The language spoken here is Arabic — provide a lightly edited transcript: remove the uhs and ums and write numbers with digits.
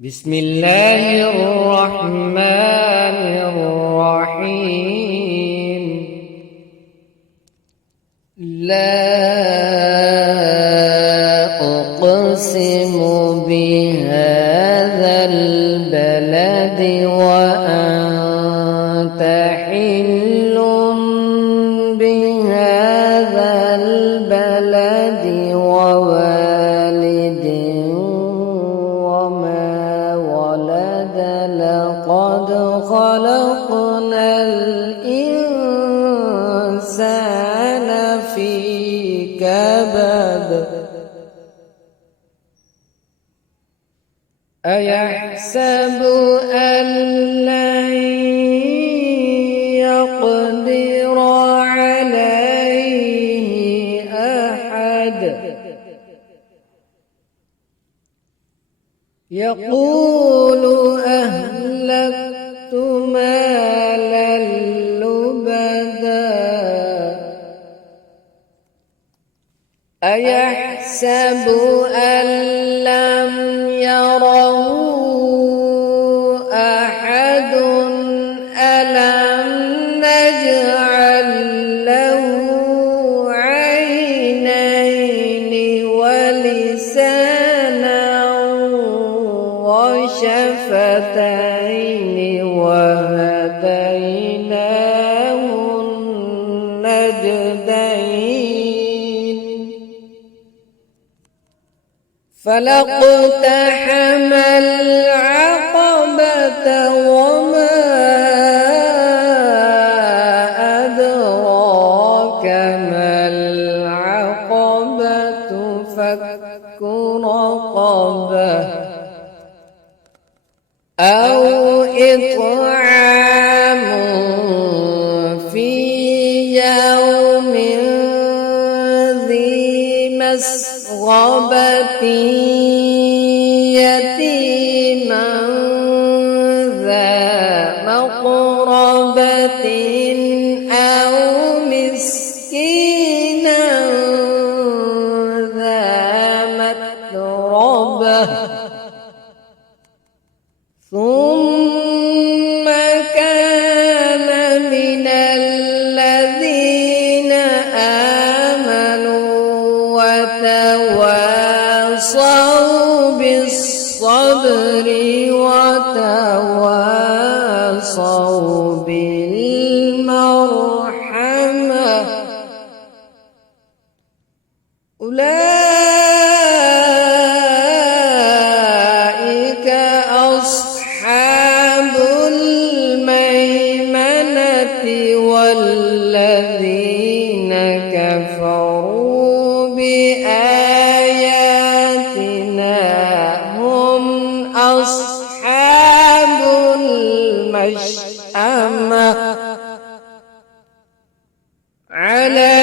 بسم الله الرحمن الرحيم. لا أقسم بهذا البلد وأنت حل بهذا البلد ووالد وما ولد. لقد خلقنا الإنسان في كبد. أيحسب أن لن يقدر عليه أحد. يقول أهلكت مالا لبدا. أيحسب أن لم يره أحد. ألم نجعل له عينين ولسانا وشفتين وهديناه النجدين. فلاقتحم العقبة وما أدراك ما العقبة. فك رقبة أو إطعام في يوم ذي مسغبة يتيما ذا مقربة أو مسكينا ذا متربة. ثم كان من الذين آمنوا وتواصوا بالصبر وتواصوا بالمرحمة. أولئك أصحاب الميمنة. والذين كفروا بآياتنا هم أصحاب المشأمة. على